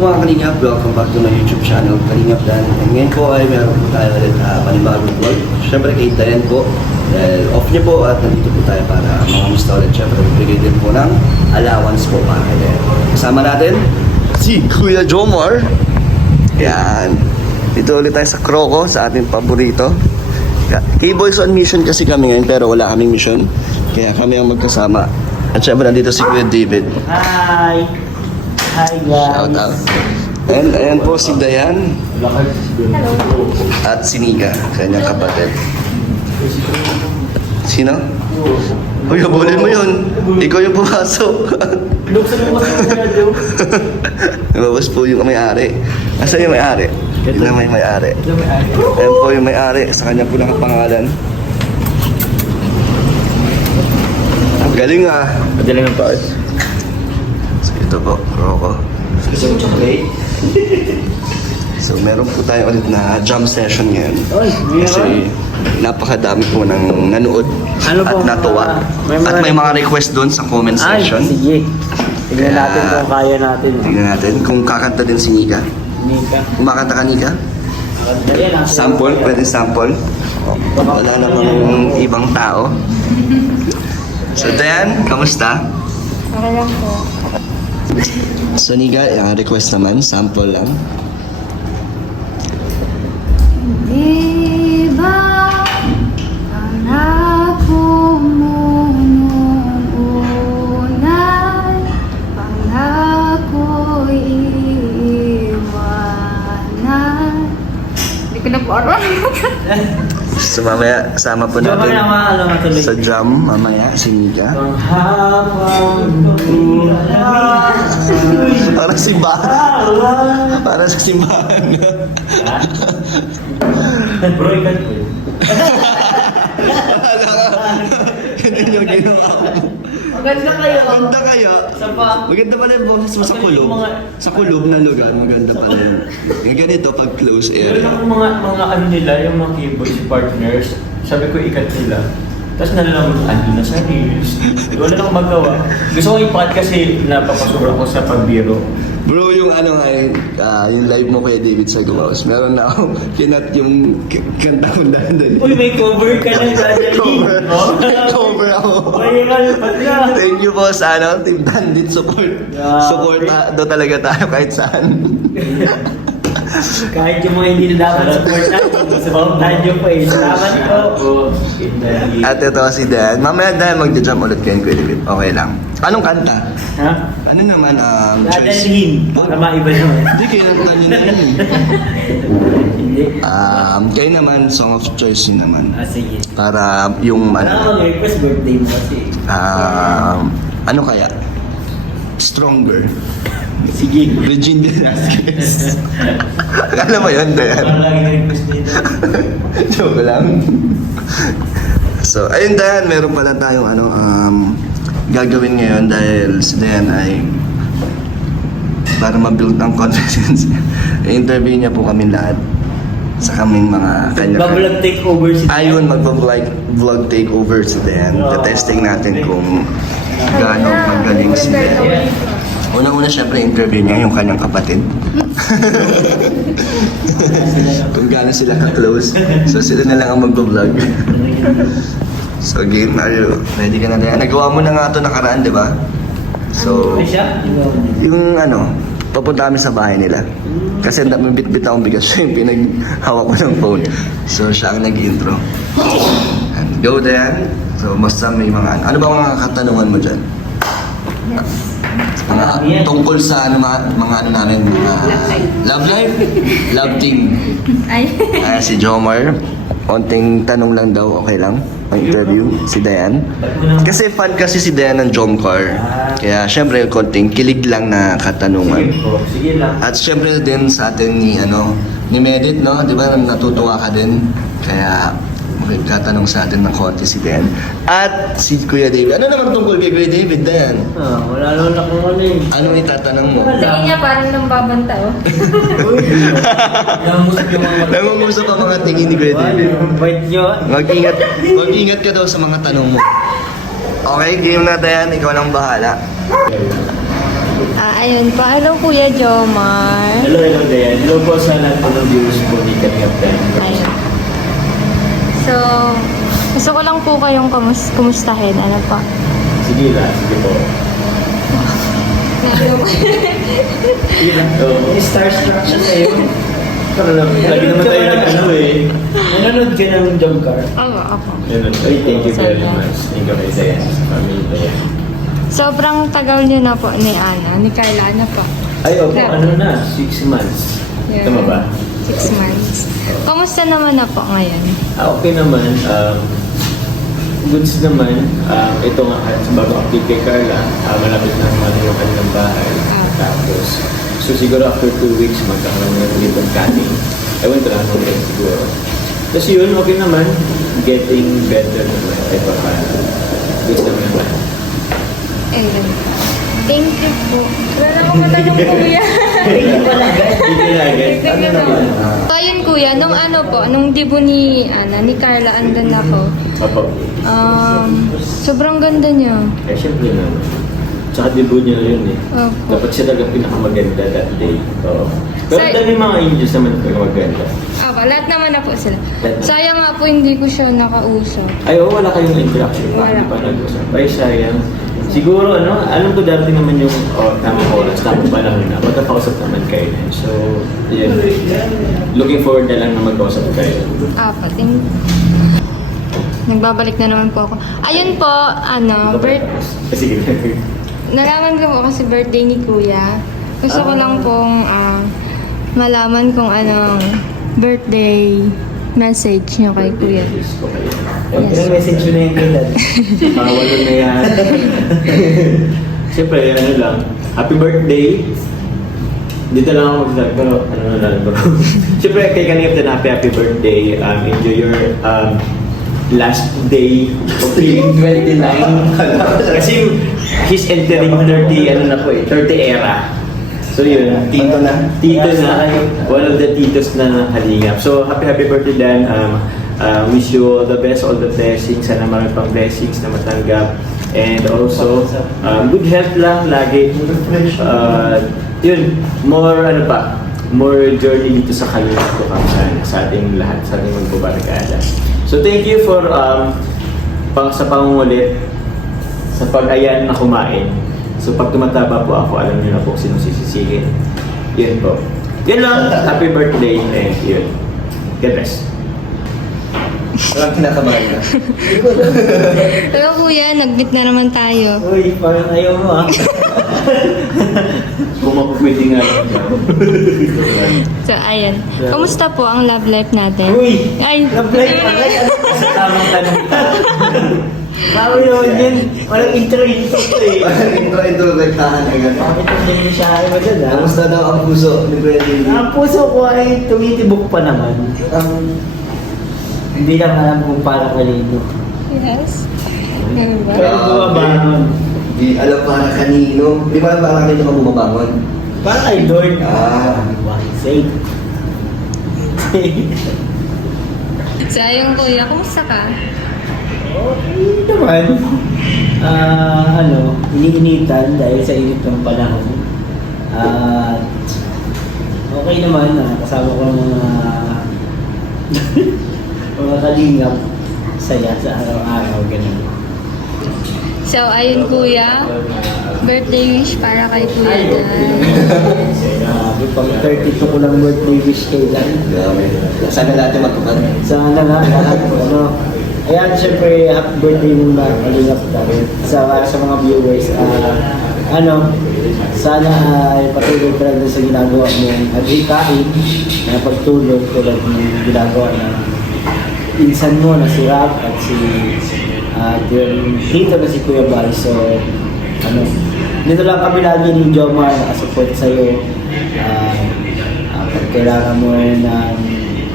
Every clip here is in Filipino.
mga Kalingap, welcome back to my YouTube channel, Kalingap Dan. And ngayon po ay meron po tayo ulit panibagong vlog. Siyempre kay Dayan po, dahil off niya po at nandito po tayo para mangamusta ulit. Siyempre magbigay din po ng allowance po para kay Dayan. Kasama natin si Kuya Jomar. Yan. Dito ulit tayo sa Croco, sa ating paborito. K-Boys on mission kasi kami ngayon pero wala kaming mission. Kaya kami ang magkasama. At syempre nandito si Kuya David. Hi! Hi guys! Shout out. And ayan po si Dayan. Hello! At si Nika, kanyang kapatid. Sino? Uy, habulin mo yun. Ikaw yung pumasok. Luksan mo kasi mga joke. Nababas po yung may-ari. Asan yung may-ari? Yun na may-ari. Ito may ari. Ayan po yung may-ari. Sa kanya po nakapangalan. Ang galing ah. Madaling ang paas. So ito po, Croco. Gusto mo chocolate? So meron po tayo ulit na jam session ngayon. Oy, Kasi napakadami po ng nanood Ano at po, natuwa. At may mga request doon sa comment Ay, section. sige. Tignan Kaya- natin kung kaya natin. Tingnan natin kung kakanta din si Nika. Nika. Kumakanta ka, Nika? Ayan ang Sample? Pwede sample? Wala namang ibang tao. So, Dayan, kamusta? Okay lang po. So, Nika, yung request naman, sample lang. Di ba pangako mo noong unay pangako'y iiwanan? Hindi ko na po alam. So, mamaya, kasama po Diyan natin na maalo matuloy. sa jam, mamaya, si Nika. Ang habang buhay. Para simbahan. Para sa simbahan. Bro, ikan po. Hindi yung ginawa ko. Maganda kayo. Maganda kaya. Sa pa. Maganda pala yung boses mo sa kulob. Sa kulob na lugar, maganda pala yun. Yung ganito, pag close Meron area. akong mga ano nila, yung mga keyboard partners, sabi ko ikat nila. Tapos nalalaman ko, ando na sa reels. Wala nang magawa. Gusto ko ipakat kasi napapasura ko sa pagbiro. Bro, yung ano nga, yung live mo kay David sa Gumaos, meron na ako kinat yung kanta ko dahil. Uy, may cover ka na dadali. Cover. Cover ako. Viral pala. Thank you po sa ano, Team Bandit support. Yeah. Support do talaga tayo kahit saan. Kahit yung mga hindi na dapat supportan, supportan nyo po eh. Salamat po. At ito si Dan. Mamaya dahil magja-jump ulit kayo Kuya David. Okay lang. Anong kanta? Ha? Ano naman choice? Dadalhin. Para maiba naman. Hindi kayo ng kanya na yun eh. Hindi. Kayo naman, song of choice yun naman. Sige. Para yung Wala ano, akong request birthday mo kasi. ano kaya? Stronger. Sige. Regine Velasquez. Alam mo yun, Dan? Wala lagi na request dito. Joke lang. So, ayun Dan, meron pala tayong gagawin ngayon dahil si Dan ay para ma-build ang confidence. I-interview niya po kami lahat sa kaming mga kanya-kanya. Babalag takeover si Ayun, mag-vlog takeover si Dan. Testing natin kung gaano magaling si Dan. Unang-una, syempre, interview niya yung kanyang kapatid. Kung gaano sila ka-close. So, sila na lang ang mag-vlog. So, game, Mario. Ready ka na yan? Nagawa mo na nga ito nakaraan, di ba? So, Ay siya? yung papunta kami sa bahay nila. Kasi may bit-bit akong bigas yung pinaghawak ko ng phone. So, siya ang nag-intro. And go there. So, basta may mga ano ba mga katanungan mo dyan? Mga tungkol sa mga ano namin, mga love life, love team. Ay. Si Jomar, konting tanong lang daw, okay lang? Ang interview, si Dayan. Kasi fan kasi si Dayan ng Jomcar. Kaya syempre, konting kilig lang na katanungan. Sige po. Sige lang. At syempre din sa atin ni Medit, no? Di ba natutuwa ka din? Kaya magkatanong sa atin ng konti si Dan. At si Kuya David. Ano naman tungkol kay Kuya David, Dan? Wala naman akong ano eh. Anong itatanong mo? Tingin niya parang nambabanta, oh. Namusap yung mga... Nangungusap ang mga tingin ni Kuya David. Bait nyo. Mag-ingat ka daw sa mga tanong mo. Okay, game na Dan. Ikaw nang bahala. Ayun po. Hello, Kuya Jomar. Hello, Dayan. Hello po sa lahat po ng viewers po ni Kalingap Dan. Ayun. So, gusto ko lang po kayong kumustahin. Ano po? Sige lang, sige po. Sige lang. Starstruck siya sa'yo. Lagi naman tayo nag-ano eh. Nanonood ka ng job car. Ako. Ganun. Ay, thank you very much. Thank you kay Dayan. Sa family Dayan. Sobrang tagal niyo na po ni Ana. Ni Carla na po. Ay, opo, Grabe. ano na? 6 months. Yeah. Tama ba? 6 months. Kamusta naman na po ngayon? Okay naman. Goods naman. Ito nga, sa bagong update kay Carla, malapit na naman yung kanilang bahay. Tapos, so siguro after 2 weeks, magkakaroon ng ribbon cutting. Ewan ko lang kung rin siguro. Tapos yun, okay naman. Getting better naman. Ay, goods naman. Ayun. Thank you po. Wala na akong matanong, Kuya. Hindi na agad. Ano naman? So, ayun, Kuya, nung ano po, nung debut ni Ana, ni Carla, andun ako. Opo. Sobrang ganda niya. Eh, syempre naman. Tsaka debut niya yun eh. Opo. Dapat siya talaga pinakamaganda that day. Oo. Pero Sa- dahil mga angels naman pinakamaganda. Lahat naman na po sila. Lahat. Sayang nga po hindi ko siya nakausap. Ay, oo, wala kayong interaction. Wala. Hindi pa nag-usap. Ay, sayang. Siguro, alam ko darating naman yung tamang oras, tamang panahon na. Magkakausap naman kayo. So, yun. Looking forward na lang na magkausap kayo. Nagbabalik na naman po ako. Ayun po, Sige. nalaman ko po kasi birthday ni Kuya. Gusto ko lang pong malaman kung anong birthday message niyo kay Kuya. Ilang message yun na yung kay dad? Walo na yan. Siyempre, ano lang. Happy birthday. Dito lang ako magsasabi, pero ano na lang bro. Siyempre, kay Kalingap din, happy birthday. Enjoy your last day of feeling 29. Kasi he's entering 30, 30 era. So yun, Tito na. Tito na. One of the titos na ng Kalingap. So happy birthday Dan. Wish you all the best, all the blessings. Sana marami pang blessings na matanggap. And also, good health lang lagi. Yun, more journey dito sa Kalingap ko sa ating lahat, sa ating magbabarkada. So thank you for sa pangungulit, sa pag-ayan na kumain. So pag tumataba po ako, alam niyo na po sino sisisihin. Yun po. Yun lang. Happy birthday. And yun. God bless. Walang kinakabahan na. Pero Kuya, nag-meet na naman tayo. Uy, parang ayaw mo ah. Kung mapapwede nga lang dyan. So, ayun. Kamusta po ang love life natin? Uy! Ay! Love life pa rin. Tamang tanong. Bago yun yun. Walang intro to eh. Intro, rektahan agad. Bakit hindi siya mo dyan ah? Kamusta daw ang puso ni Kuya Jimmy? Ang puso ko ay tumitibok pa naman. Hindi lang alam kung paano kalino. Yes? Ganun ba? Pero bumabangon. Di alam para kanino. Di ba alam para kanino ka bumabangon? Parang kay Lord. Say. So, ayun Kuya, kumusta ka? Okay naman. Iniinitan dahil sa init ng panahon. At okay naman, kasama ko ng mga kalingap, saya sa araw-araw, ganun. So, ayun Kuya, birthday wish para kay Kuya Dan. Grabe, pag 32 ko lang birthday wish kay Dan. Grabe. Sana natin matupad. Sana nga, lahat ayan, syempre, happy birthday ng mga kalingap dahil sa mga viewers. Sana ay patuloy ka lang sa ginagawa mong adhikain na pagtulog tulad ng ginagawa ng insan mo na si Rap at yung dito na si Kuya Bal. So, dito lang kami lagi ni Jomar nakasupport sa'yo. Pag kailangan mo ng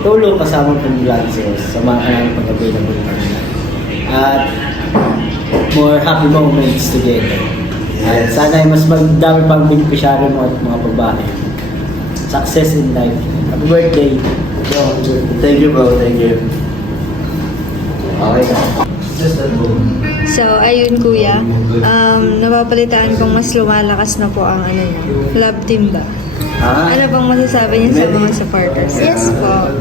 tulong kasama kong vlog sa'yo, samahan ka namin pag-available kami. At more happy moments together. At sana ay mas magdami pang beneficiary mo at mga babae. Success in life. Happy birthday. Thank you bro, thank you. Okay. So, ayun kuya. Napapalitaan kong mas lumalakas na po ang ano niya. Love team ba? Ano bang masasabi niya sa mga supporters? Yes po.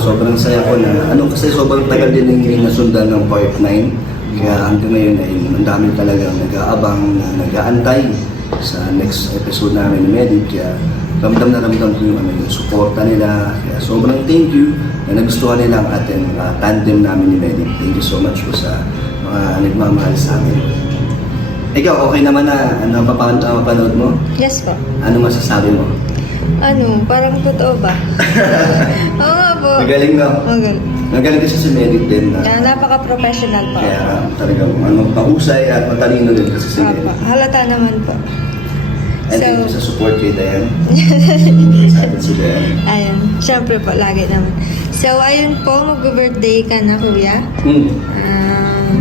Sobrang saya ko na, kasi sobrang tagal din yung nasundan ng part 9. Kaya hanggang ngayon ay ang dami talagang nag-aabang, na nag-aantay sa next episode namin ni Medic. Kaya ramdam na ramdam ko yung suporta nila. Kaya sobrang thank you na nagustuhan nila ang ating tandem namin ni Medic. Thank you so much po sa mga nagmamahal sa amin. Ikaw, okay naman na mapapanood mo? Yes po. Ano masasabi mo? Parang totoo ba? Oo nga po. Magaling na. Magaling. Magaling kasi si Medic din na. Napaka-professional po. Kaya talagang mahusay at matalino din kasi si Medic. Halata naman po. And thank you sa support kay Dayan. Sa atin si Dayan. Ayun. Siyempre po, lagi naman. So, ayun po, mag-birthday ka na, kuya.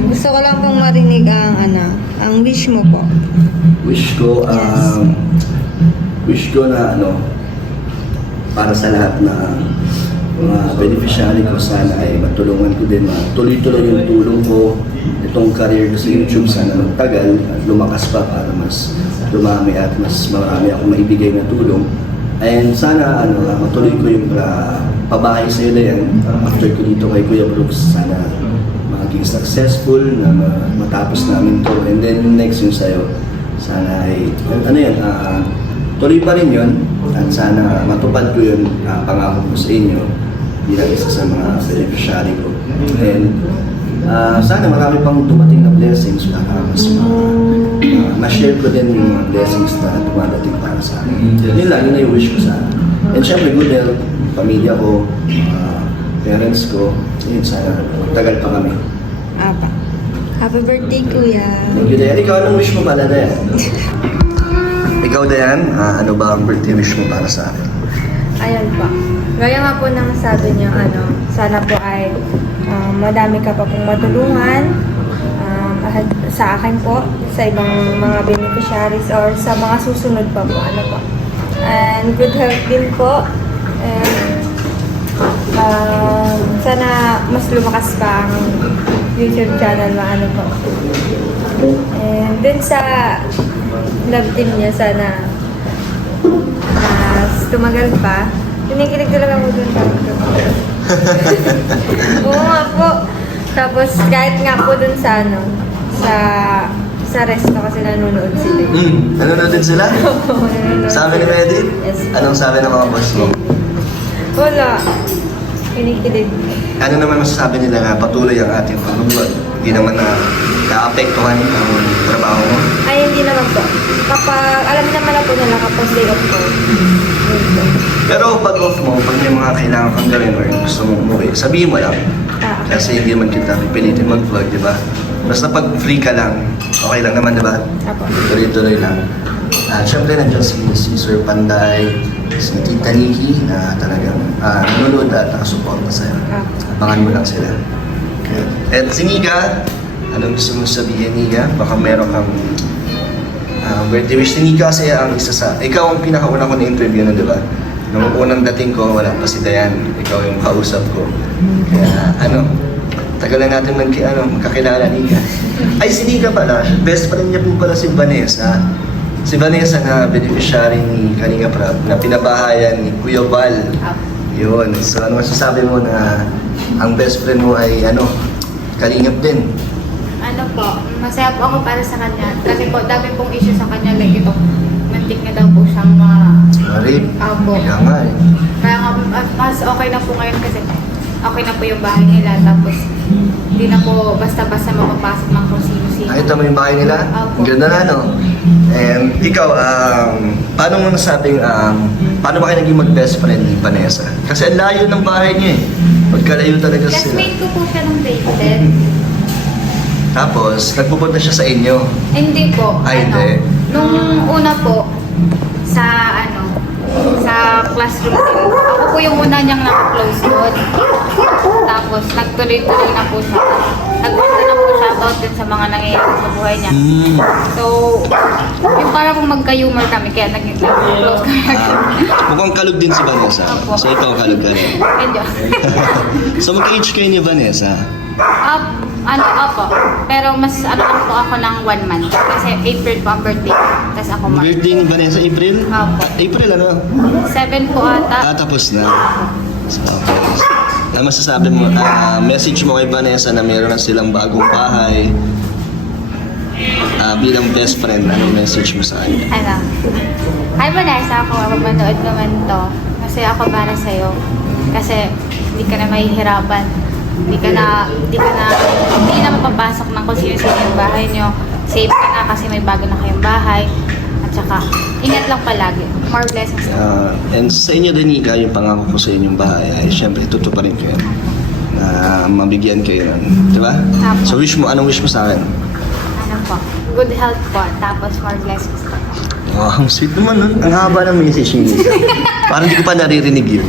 Gusto ko lang pong marinig ang wish mo po. Wish ko na para sa lahat na mga beneficiary ko, sana ay matulungan ko din, tuloy-tuloy yung tulong ko. Itong career ko sa YouTube sana magtagal at lumakas pa para mas dumami at mas marami ako maibigay na tulong. And sana matuloy ko yung pabahay sa iyo na yan after ko dito kay Kuya Brooks. Sana maging successful na matapos namin to. And then next yung sa'yo, sana ay tuloy pa rin yun at sana matupad ko yun pangako ko sa inyo bilang isa sa mga beneficiary ko. And sana marami pang dumating na blessings para mas ma-share ko din yung mga blessings na dumadating para sa akin. Yun lang, yun na yung wish ko sana. And syempre, good health, pamilya ko, parents ko, yun sana, tagal pa kami. Apa. Happy birthday, kuya. Thank you, Dayan. Ikaw, anong wish mo pala, Dayan? Ikaw, Dayan, ano ba ang birthday wish mo para sa akin? Ayan po. Gaya nga po ng sabi niyo, sana po ay madami ka pa pong matulungan sa akin po, sa ibang mga beneficiaries or sa mga susunod pa po. And good health din po. And sana mas lumakas pa ang YouTube channel na po. And dun sa love team niya, sana tumagal pa. Kinikilig talaga mo dun. Oo nga po. Tapos kahit nga po dun sa sa resto kasi nanonood sila. Nanonood din sila? Sabi ni Medic? Yes. Anong sabi ng mga boss mo? Wala. Kinikilig. Ano naman masasabi nila na patuloy ang ating pag-vlog? Hindi naman na naapektuhan ang trabaho mo? Ay, hindi naman po. Kapag, alam naman na po nila kapag day off ko. Yun po. Pero pag off mo, pag may mga kailangan kang gawin or gusto mong umuwi, sabihin mo lang. Okay. Kasi hindi man kita pipilitin mag-vlog, di ba? Basta pag free ka lang, okay lang naman, di ba? Apo. Tuloy-tuloy lang. Siyempre nandiyan si Sir Panday, si Tita Nikki na talagang nanonood at nakasuporta sa'yo. Abangan mo lang sila. Okay. At si Nika, anong gusto mong sabihin, Nika? Baka meron kang birthday wish. Si Nika kasi ang isa sa... Ikaw ang pinakauna ko na-interview na, di ba? Nung unang dating ko, wala pa si Dayan. Ikaw yung kausap ko. Kaya tagal na natin magkakilala, Nika. Ay, si Nika pala, best friend niya po pala si Vanessa. Si Vanessa na beneficiary ni Kalinga Prab, na pinabahayan ni Kuya Val. Yun. So, ano masasabi mo na ang best friend mo ay Kalingap din? Masaya po ako para sa kanya. Kasi po, dami pong issue sa kanya. Like ito, mantik na daw po siyang Marip? Opo. Kaya nga eh. Kaya nga, mas okay na po ngayon kasi okay na po yung bahay nila. Tapos, hindi na po basta-basta makapasok ng kung sino-sino. Nakita mo yung bahay nila? Opo. Ang ganda na, no? And ikaw, paano mo nasabing, paano ba kayo naging mag-best friend ni Vanessa? Kasi ang layo ng bahay niya eh. Magkalayo talaga sila. Classmate ko po siya nung grade 10. Tapos, nagpupunta siya sa inyo. Hindi po. Ay, hindi. Nung una po, sa classroom din. Ako po yung una niyang naka-close doon. Tapos, nagtuloy-tuloy na po siya. Nagpunta na po siya about din sa mga nangyayari sa buhay niya. So, yung para pong magka-humor kami, kaya naging close kami. Mukhang kalog din si Vanessa. Opo. So, ikaw kalog ka rin. Medyo. So, magka-age kayo ni Vanessa? Ano, opo. Pero mas ano lang po ako ng 1 month. Kasi April po ang birthday. Tapos ako March. Birthday ni Vanessa, April? Opo. April ano? 7 po ata. Tapos na. So, okay. Ano masasabi mo, message mo kay Vanessa na meron na silang bagong bahay. Bilang best friend, anong message mo sa kanya? Ano? Hi Vanessa, ako manood naman to. Kasi ako para sa'yo. Kasi hindi ka na mahihirapan. Hindi na mapapasok ng kung sino yung bahay nyo. Safe ka na kasi may bago na kayong bahay. At saka, ingat lang palagi. More blessings. And sa inyo, Danica, yung pangako ko sa inyong bahay ay syempre tutuparin ko yun. Na mabigyan kayo nun. Di ba? Apo. So anong wish mo sa akin? Ano po? Good health po. Tapos more blessings po. Wow, sweet naman nun. Ang haba ng message ni Nika. Parang hindi ko pa naririnig yun.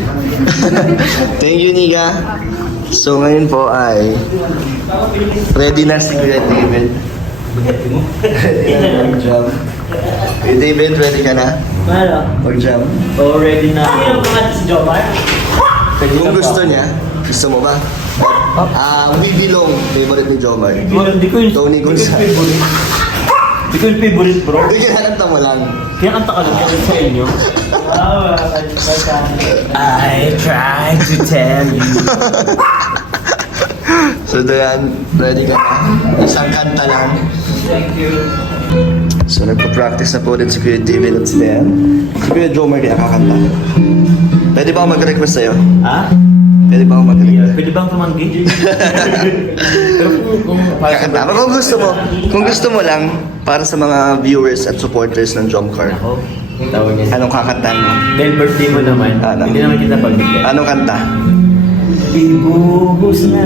Thank you, Nika. So ngayon po ay ready na si Kuya David. Ready na mag-jump. Kuya David, ready ka na? Ano? Mag-jump? Already na. Ano ba si Jomar? Kung gusto niya, gusto mo ba? We Belong, favorite ni Jomar. Hindi ko yung Tony Gonzalez. Hindi ko yung favorite, bro. Hindi, kinakanta mo lang. Kaya kanta ka lang kaya sa inyo. I tried to tell you. So Dayan, ready ka na? Isang kanta lang. Thank you. So nagpa-practice na po ulit si Kuya David at si Dayan. Si Kuya Jomar kaya kakanta. Pwede ba ako mag-request sa'yo? Ha? Pwede ba ako mag-request? Pwede bang tumanggi? Pero kung Kakanta. Pero kung gusto mo lang, para sa mga viewers at supporters ng Jomcar, ako, tawag niya. anong kakantahan mo? Dahil birthday mo naman, Ano? hindi naman kita pagbigyan. Anong kanta? Ibuhos na.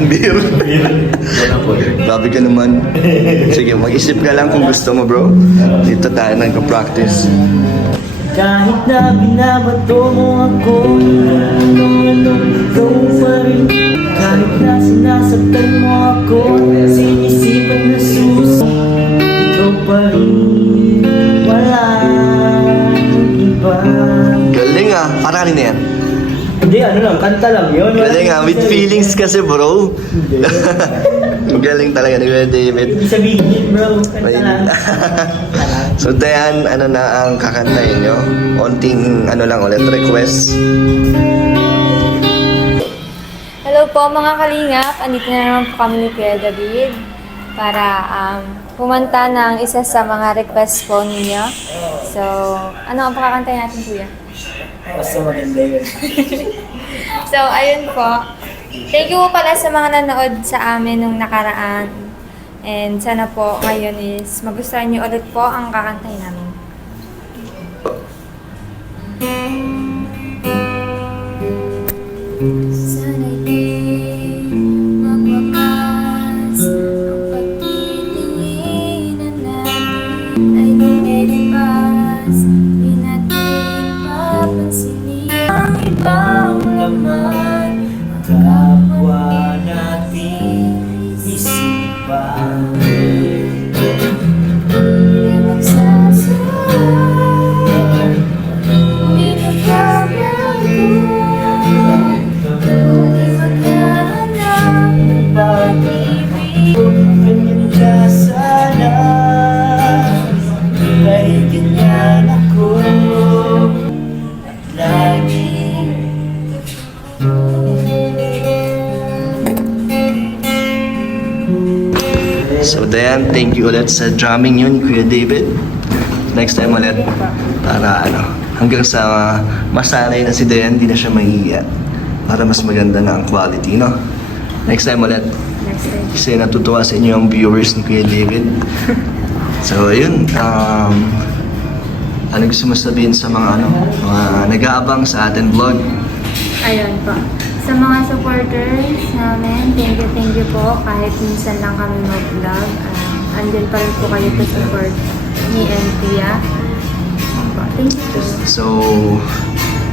Ang beer. Wala po. Grabe ka naman. Sige, mag-isip ka lang kung gusto mo, bro. Dito tayo nagpa-practice. Kahit na binabato mo ako, anong ikaw pa rin. Kahit na sinasaktan mo ako, sinisipan na suso, ikaw pa rin. Walang iba. Galing ah. Parang kanina yan. Hindi, ano lang, kanta lang yun. Galing ah. With feelings kasi, bro. Galing talaga ni Kuya David. Ibig sabihin, bro, kanta lang. So Dayan, ano na ang kakantahin nyo? Onting ano lang ulit, request. Hello po mga kalingap, andito na naman po kami ni Kuya David para kumanta ng isa sa mga request po ninyo. So, ano ang pakakantahin natin, Kuya? Basta maganda yun. So, ayun po. Thank you po pala sa mga nanood sa amin nung nakaraan. And sana po ngayon is magustuhan niyo ulit po ang kakantahin namin. Sana'y magwakas ang pagtitinginan natin ay lumilipas. Di natin papansinin ang ibang laman. Kapwa natin isipan. Di magsasaway, di nagbabago. Di maghahanap ng pag-ibig. Ganyan ka sana, kahit ganyan ako, at laging So Dayan, thank you ulit sa drumming yun, Kuya David. Next time ulit. Para ano, hanggang sa masanay na si Dayan, hindi na siya mahihiya. Para mas maganda na ang quality, no? Next time ulit. Next time. Kasi natutuwa sa inyo ang viewers ni Kuya David. So, ayun. Ano gusto mo sabihin sa mga mga nag-aabang sa atin vlog? Ayun po. Sa mga supporters namin, thank you po. Kahit minsan lang kami mag-vlog, andyan pa rin po kayo to support me and Kuya. Thank you po. So,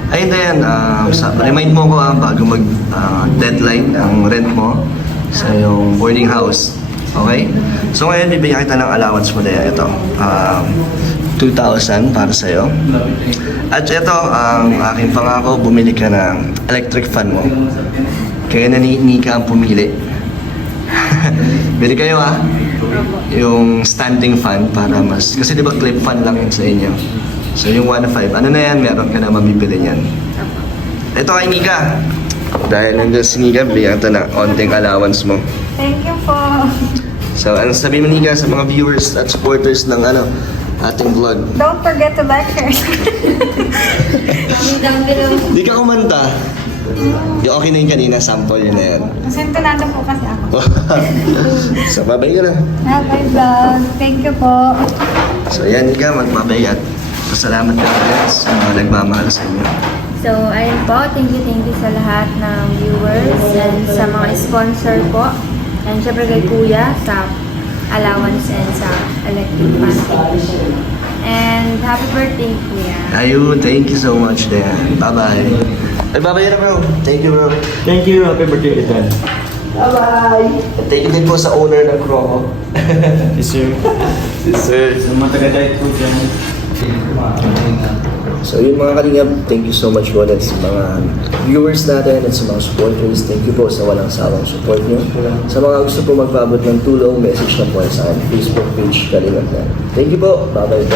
ayun na yan. Remind mo ko bago mag-deadline ang rent mo sa iyong boarding house. Okay? So ngayon, bibigyan kita ng allowance mo na ito. 2,000 para sa'yo. At ito, ang aking pangako, bumili ka ng electric fan mo. Kaya na ni Nika ang pumili. Bili kayo ha. Yung standing fan para mas... Kasi di ba clip fan lang yun sa inyo. So yung 1.5, ano na yan, meron ka na mabibili yan. Ito kay Nika. Dahil nandiyan si Nika, bigyan ka ng onting allowance mo. Thank you po. So ano sabi mo Nika sa mga viewers at supporters ng ating vlog? Don't forget to like, share. Down below. Di ka kumanta. Di okay na yung kanina, sample yun na yan. Sintonado po kasi ako. So babay ka na. Bye vlog. Thank you po. So yan Nika, magbabay at pasalamat ka ulit sa mga nagmamahal sa inyo. So, ayun po, thank you sa lahat ng viewers and sa mga sponsor po. And syempre kay Kuya sa allowance and sa electric fan. And happy birthday, Kuya. Ayun, thank you so much Dan. Bye-bye. Ay, bye-bye na bro. Thank you bro. Thank you. Happy birthday, Dan. Bye-bye. At thank you din po sa owner ng Croco. Yes, sir. Yes sir. Sa mga taga-diet po dyan. So yun mga kalingap, thank you so much po ulit sa mga viewers natin at sa mga supporters. Thank you po sa walang sawang support nyo. Sa mga gusto po magpaabot ng tulong, message na po sa akin Facebook page Kalingap Dan. Thank you po. Bye-bye po.